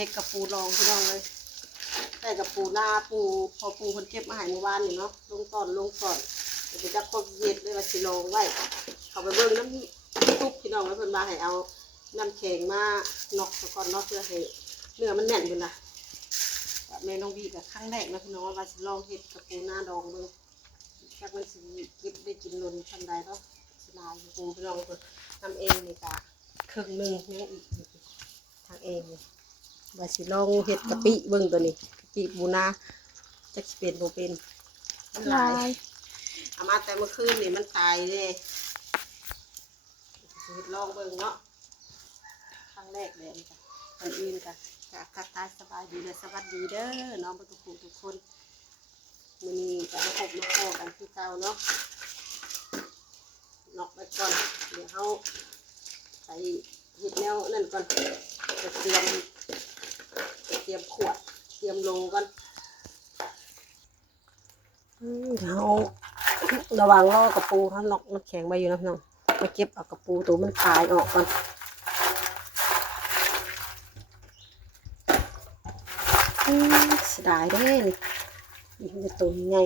เฮ็ดกับปูรองพี่น้องเลยแต่กับปูหน้าปูพอปูคนเก็บมาให้เมื่อวานนี่เนาะลงตอนเดี๋ยวจะครบเย็ดเลยว่าสิลงไว้เขาไปเบิ่งน้ำทุบพี่น้องแล้วเพิ่นมาให้เอาน้ำแข็งมานอกซะก่อนเนาะเพื่อให้เนื้อมันแน่นขึ้นนะแม่น้องบีกับครั้งแรกนะพี่น้องว่าสิลองเฮ็ดกับปูหน้าดองเบิ่งจักมันสิเก็บได้กินล้นทำได้เนาะสบายปูพี่น้องเพิ่นทำเองนี่ก็ครึ่งนึงยังอีกทางเองนี่ว่าสิลองเฮ็ดกะปิเบิ่งตัวนี้กะปิปูนาจักสิเป็นบ่เป็นมันหลายเอามาแต่เมื่อคืนนี่มันตายเลยสิเฮ็ดลองเบิ่งเนาะครั้งแรกเลยจ้ะคนอื่นก็ทักทายสบายดีเลยสวัสดีเด้อน้องทุกคนมื้อนี้ก็มาพบมาพอกันคือเก่าเนาะนอกไปก่อนเดี๋ยวเฮาไปเฮ็ดแนวนั่นก่อนจะเตรียมขวดเตรียมโลก่อนเดี๋ยวระวังล่อกระปูเขานอกน้ำแข็งไปอยู่นะพี่น้องมาเก็บเอากระปูตัวมันตายออกก่อนเสียดายเด้นี่มันจะตัวใหญ่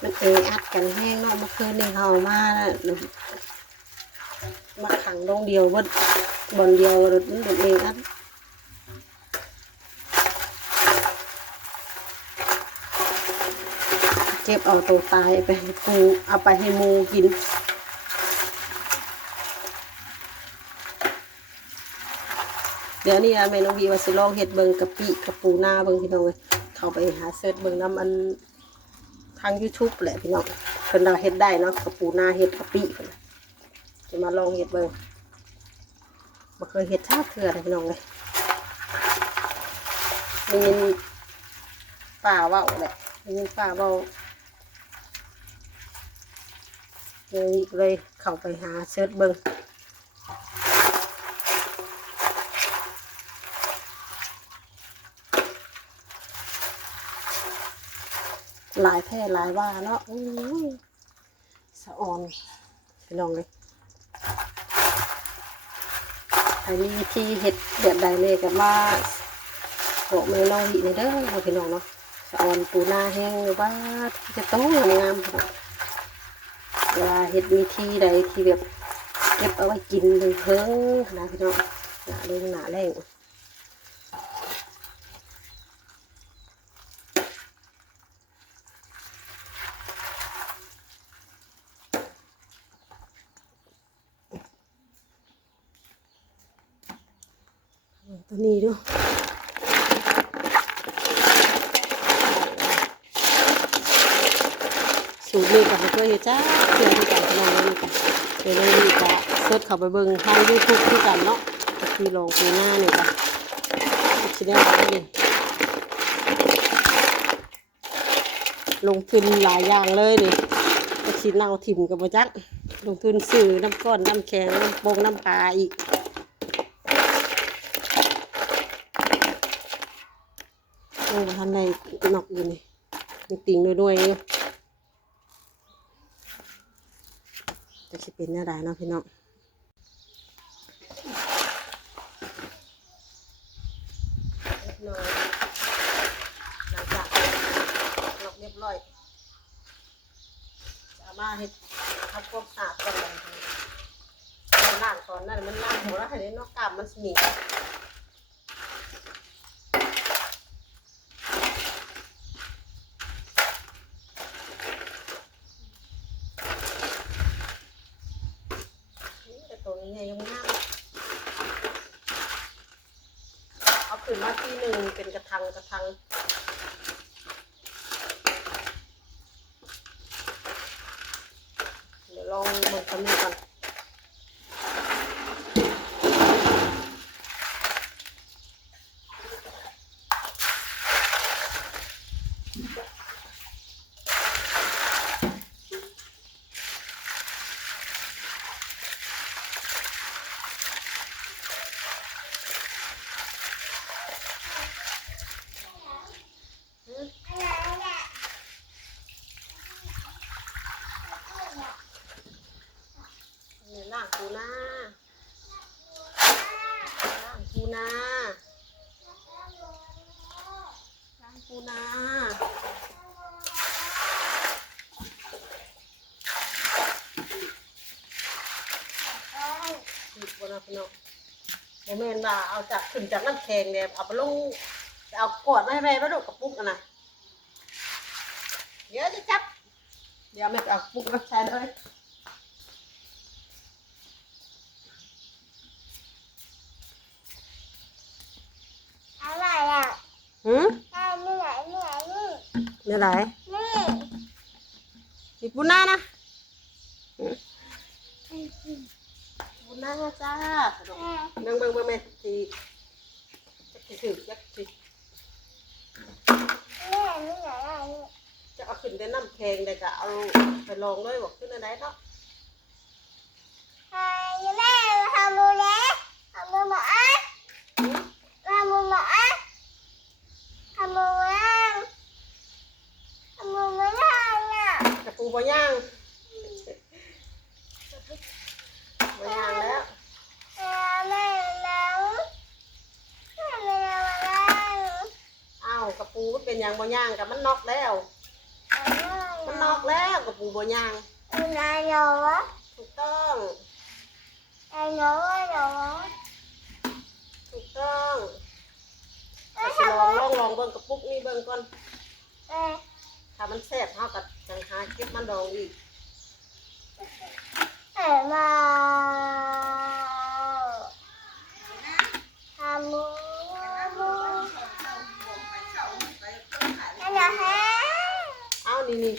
มันอัดกันแห้งเนาะเมื่อคืนนี่เขามาขังลงเดียวบนเดียวรถมันโดนอัดเก็บเอาตัวตายไปให้ปูเอาไปให้มูกินเดี๋ยวนี้แม่น้องบีว่าสิลองเฮ็ดเบิ่งกะปิกับปูนาเบิ่งพี่น้องเลยเข้าไปหาเสิร์ชเบิ่งน้ำมันทาง YouTube แหละพี่น้องเพิ่นเราเฮ็ดได้เนาะกับปูนาเฮ็ดกะปิจะมาลองเฮ็ดเบิ่งบ่เคยเฮ็ดชาเทื่อเลยพี่น้องเลยได้ยินป้าเว้าแหละได้ยินป้าเว้าเลยเข้าไปหาเสิร์ชเบิ่งหลายแพร่หลายว่าเนาะสะออนไปลองเลยอันนี้วิธีเห็ดแบบใดเลยกับว่าบอกแม่น้องหิเด้อพี่น้องเนาะสะออนปูนาแห้งหรือว่าจะต้องงามเวลาเห็ดวิธีใดที่แบบเก็บเอาไว้กินเลยเพิ่งนะพี่น้องหนาเร่งหนาแรงตัวนี้ดูสูตรนี้กับเพื่อนจ้าเพื่อนที่กันขนาดนี้กันเดี๋ยวเราดีกว่าเซิร์ชเข้าไปเบิ่งทางยูทูบที่กันเนาะคือลองปูหน้าเนี่ยจ้ะชิ้นแรกก็ดีลงทุนหลายอย่างเลยนี่ก็ชิ้นเน่าถิ่มกับมาจักลงทุนซื้อน้ำก้อนน้ำแข็งน้ำโป่งน้ำปลาอีกโอ้ท่านในนอกอยู่นี่ยังติ่งด้วยอยู่จะสิเป็นอะไรเนาะพี่น้องหลังจากนอกเรียบร้อยจะมาให้ทำความสะอาดก่อนเลยล้างตอนนั้นมันล้างหัวแล้วให้นอกกาบมันสนิทตัวนี้ยังง่ายเอาขึ้นมาที่หนึ่งเป็นกระทังเดี๋ยวลองมันทำนี่ก่อน พี่น้องโมเมนต์ว่าเอาจากขึ้นจากน้ำแข็งเนี่ยเอาไปลงเอากอดมาให้แม่มาดูกระปุกนะเดี๋ยวจะจับเดี๋ยวแม่เอาปุกมาใช้เลยอะไรอ่ะหืมนี่ไหนนี่ไหนมีปุน่านะปุน่าจ้าเบิ่งแม่ทีจะถือจักทีจะเอาขึ้นได้น้ำแข็งได้ก็เอาไปลองเลยบอกขึ้นอะไรเนาะแม่ทำมือเล็กทำมือหมาทำมือหมาทำมือแม่ทำมือไม่ได้อ่ะกระปูบ่ย่างบ่ย่างแล้วแม่แล้วแม่แล้วอ้าวกระปูเป็นอย่างบ่ย่างกับมันนอกแล้วมันนอกแล้วกระปูบ่ย่างนายเหรอถูกต้องนายเหรอถูกต้องลองเบิ่งกระปุกนี่เบิ่งก่อนถ้ามันแซ่บเฮากับจังหาเก็บมันดองอีกมาทำมือเอานี่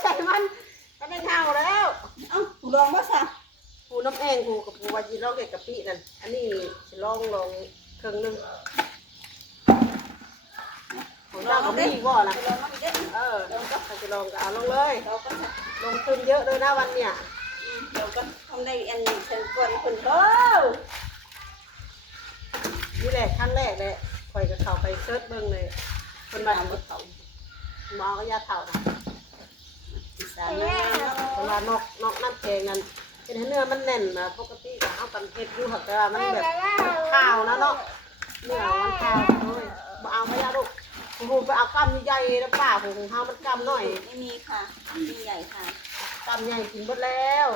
ใส่มันก็ได้ข้าวแล้วปูลองบ่ซะปูน้ำแองปูกับปูวาจีลองเด็กกะปินั่นอันนี้สิลองเครื่องนึงของเราก็มีบ่ล่ะถ้าจะลองก็เอาลงเลยลงทุนเยอะเลยนะวันเนี้ยเดี๋ยวก็ทำได้อันนี้ฉันก่อนคนนี่แหละขั้นแรกเลยคอยกับเขาไปเซิร์ชเบิ้งเลยคนบ้านเอาเขาหมอก็ยาเถ่านะอีสานนะเวลานอกน้ำแข็งนั่นเป็นเนื้อมันแน่นนะปกติก็เอากันเผ็ดอยู่แต่ว่ามันแบบข้าวนะเนาะเนื้อมันข้าวโอ้ยมาเอาไม่ยาลูกผมไปเอากำใหญ่ๆแล้วป้าผมของเขามันกำหน่อยไม่มีค่ะมีใหญ่ค่ะกำใหญ่กินหมดแล้ว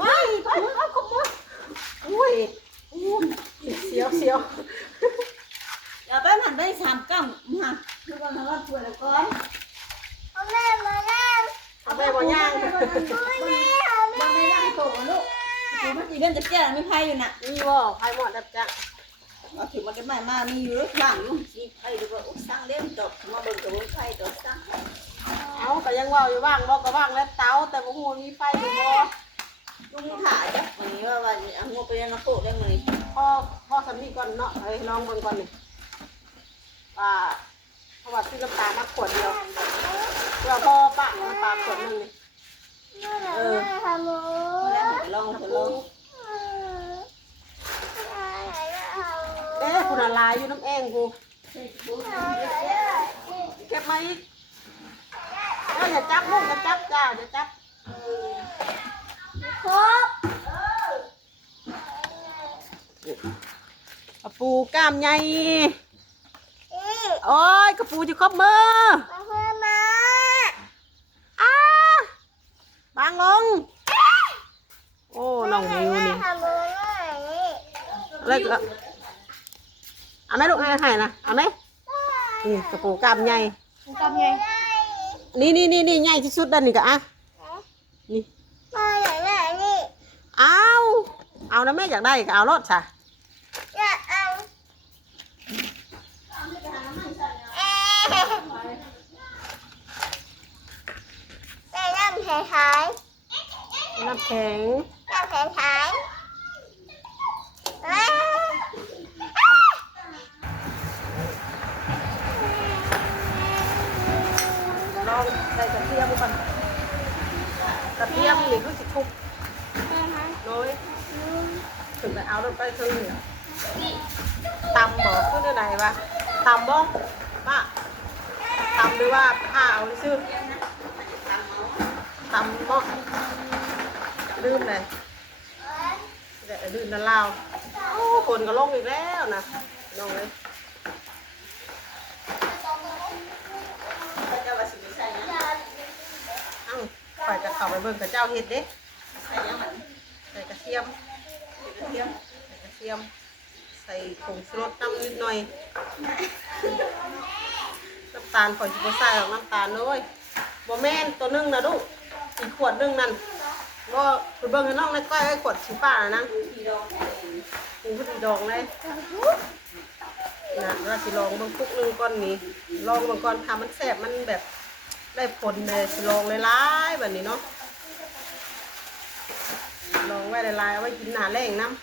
ว้ายไปเอาขโมยอุ้ยเสียวอย่าไปหันไป3 กั๊มมาทุกคนทำว่าป่วยแล้วก่อนแม่มาแล้วเอาไปบ่ย่างบ่ได้ย่างโตลูกมันสิเป็นจะแก่ไม่พายอยู่น่ะมีบ่พายหมดดับจักเอาถึงมาเก็บใหม่มามีอยู่หลังอยู่สิไผดูว่าสั่งเล่มตบมาเบิ่งกับบ่ไผตบสั่งเอาก็ยังว่าอยู่ว่างบ่ก็ว่างแล้วเตาแต่บ่ฮู้มีไฟอยู่บ่ลุงถ่ายจ้ะวันนี้ว่าเอางัวไปยังโตได้มื้อนี้พ่อสำนีก่อนเนาะเอ้ยลองเบิ่งก่อนนี่เพราะว่าซื้อน้ำตาลมาขวดเดียวเพื่อพ่อปะน้ำปลาขวดนึงนี่ทำมือลองคุณอะไรอยู่น้ำเองกูเก็บมาอีกอย่าจับลูกอย่าจับจ้าอย่าจับครบกระปูกล้ามใหญ่โอ้ยกระปูจะครบมือบางลงโอ้น้องมิวนี่อะไรก็เอาไหมลูกให้นะเอาไหมนี่กระปูกล้ามใหญ่นี่ใหญ่ที่สุดด้านนี้ก็อ่ะนี่เอานะแม่อยากได้ก็เอารถจ้ะน้ำแข็งลองใส่กระเทียมก่อนกระเทียมนี่คือสิทุบน้อยถึงไปเอารถไปเครื่องเหนือตำบอกขึ้นได้ไหนวะตำบ่ป้าตำหรือว่าผ้าเอาชื่อตำบ่ลืมเลยเดี๋ยวลืมนั่นเล่าโอ้คนก็ลงอีกแล้วนะน้องเลย อยจะเข้าไปเบิ่งกับเจ้าเฮ็ดเด้ ใส่ยังไง ใส่กระเทียม กระเทียม ใส่กระเทียมใส่ผงชูรสน้ำนิดหน่อยน้ำตาลข่อยสิบ่ใส่หรอกน้ำตาลเลยบ่แม่นตัวนึงนะลูกอีกขวดนึงนั่นบ่ไปเบิ่งให้น้องในก้อยไอ้ขวดสีฟ้านะ ทีดอง ปรุงพอดีดองเลยนะเราสิลองเบิ่งปุ๊กนึงก่อนนี้ลองเบิ่งก่อนถ้ามันแซ่บมันแบบได้ผลเลยสิลองหลายๆแบบนี้เนาะลองไว้หลายๆเอาไว้กินหน้าแรงน้ำ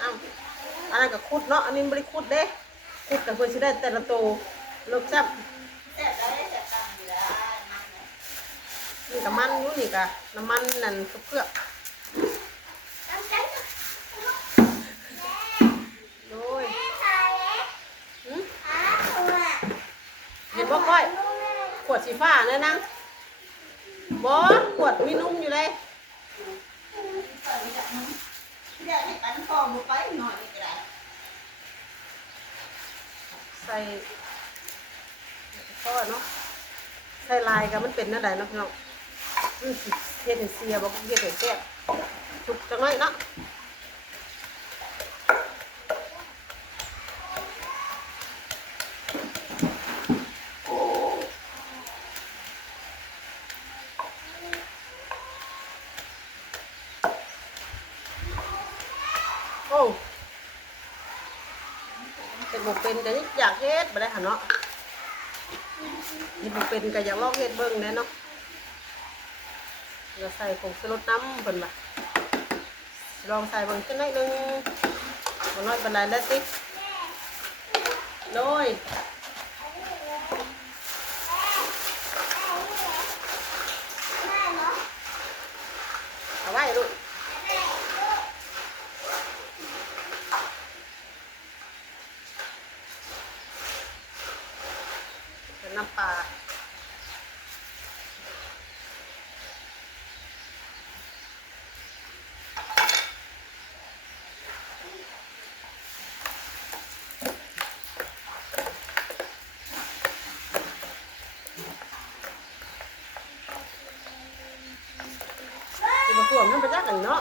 อ้าวอันนั้นก็คุดเนาะอันนี้บริคุดเด้คุดแต่เพื่อสิได้แต่ละโตรสแซ่บ แซ่บได้แซ่บตามอยู่แล้ว นี่กับมันอยู่นี่กับน้ำมันนั่นเพื่อโดยหืมเห็นบ่ก้อยขวดสีฟ้าเนี่ยนะบ่ขวดมีนุ่มอยู่เลย เดี๋ยวให้กันพอมือไปหน่อยก็ได้ ใส่ก็เนาะใส่ลายกับมันเป็นนั่นแหละเนาะพี่น้องเฮ็ดให้เสียบ่เฮ็ดให้แซ่บทุกจังน้อยเนาะโอ้เป็นบ่เป็นก็อยากเฮ็ดบ่ได้หั่นเนาะเฮ็ดบ่เป็นก็อยากลองเฮ็ดเบิ่งแหน่เนาะเราใส่ผงชูรสน้ำเพิ่นว่าลองใส่เบิ่งจักหน่อยนึงบ่น้อยปานใดแล้วติโดยเอาไว้ลูกเป็นน้ำปลาส่วนมันไปจักกันเนาะ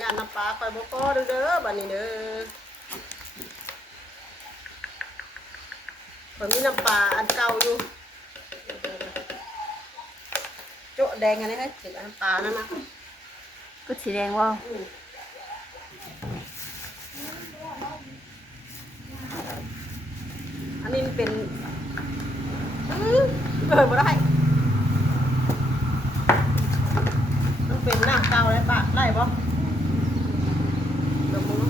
ย่านน้ำปลาคอยบ่พอเด้อบัดนี้เด้อข่อยมีน้ำปลาอันเก่าอยู่โจ๊ะแดงอันนี้ให้สิน้ำปลานั่นนะ ก็สีแดงว่า อันนี้มันเป็นเปิดบ่ได้มันเป็นหน้าเก่าเลยปะได้ปะเดี๋ยวมึง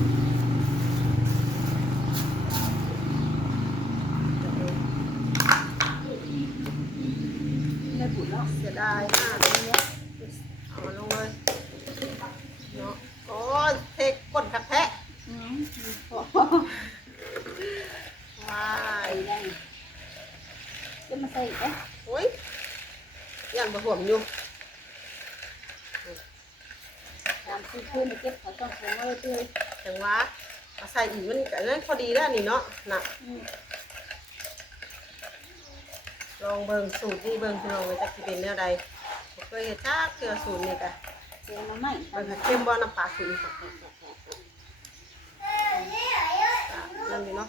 ได้ปุ๋ยแล้วเสียดายมากเลยเนี่ยเอามาลงเลยเนาะโอ้เทก้นกระแทะว้าย ได้จะมาใส่เอ๊ะ โอ้ยยันบะห่วมอยู่ ตามซื้อคืนเก็บเขาต้องคงเลยด้วย จังหวะเอาใส่อีกมันก็นั่นพอดีแล้วนี่เนาะน่ะลองเบิ่งสูตรนี่เบิ่งพี่น้องเลยจะสิเป็นแนวใดบ่เคยเฮ็ดจักเทื่อสูตรนี่กะ เสียมาใหม่ เบิ่งค่ะเข้มบ่น้ำปลาสูตรนั่นนี่เนาะ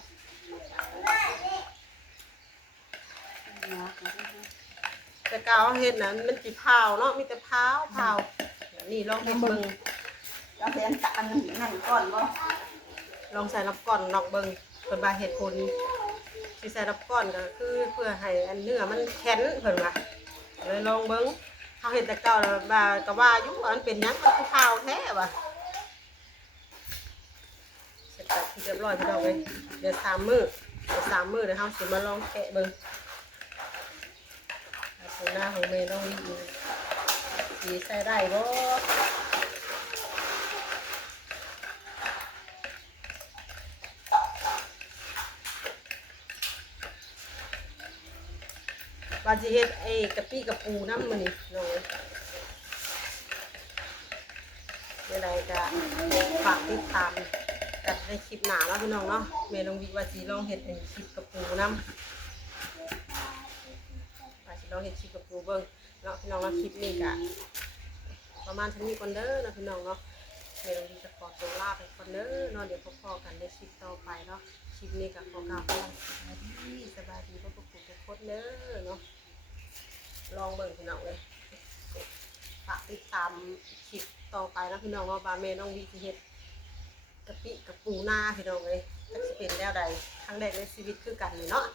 แต่กาวเฮ็ดน่ะมันสิพาวเนาะมีแต่พาวนี่ลองเฮ็ดเบิ่ง ต้องเสียตาอันนั่นก่อนบ่ ลองใส่น้ำก้อนนอกเบิ่งเพิ่นว่าเหตุผลที่ใส่น้ำก้อนก็คือเพื่อให้อันเนื้อมันแข็งเพิ่นว่าเลยลองเบิ่งเฮาเฮ็ดแต่เก่าแล้วว่าอยู่ว่ามันเป็นหยังมันคือพาวแท้ว่ะเสร็จแล้วที่เรียบร้อยพี่น้องเอ้ยเดี๋ยว3 มื้อเดี๋ยวเฮาสิมาลองแกะเบิ่งสูหน้าของเมย์ต้องมีสีใส่ได้บ่ว่าสิเฮ็ดไอ้กะปิกะปูน้ำมื้อนี้น้องเมื่อใดก็ฝากติดตาม กันในคลิปหน้าเนาะพี่น้องเนาะแม่น้องวิว่าสิลองเฮ็ดเป็นคลิปกับปูนำว่าสิลองเฮ็ดคลิปกับปูเบิ่งเนาะพี่น้องเนาะคลิปนี้ก็ประมาณเท่านี้ก่อนเด้อเนาะพี่น้องเนาะแม่น้องวิจะขอตัวลาไปก่อนเด้อเนาะเดี๋ยวพบกันในคลิปต่อไปเนาะคลิปนี้ก็ขอกล่าวคำสบายดีพวกผู้ทุกคนเด้อเนาะลองเบิ่งพี่น้องเลยฝากติดตามคลิปต่อไปนะพี่น้องว่าบาแม่น้องวิสิเฮ็ดกะปิกับปูนาพี่น้องเลยจะสิเป็นแนวใดครั้งแรกในชีวิตคือกันเลยเนาะ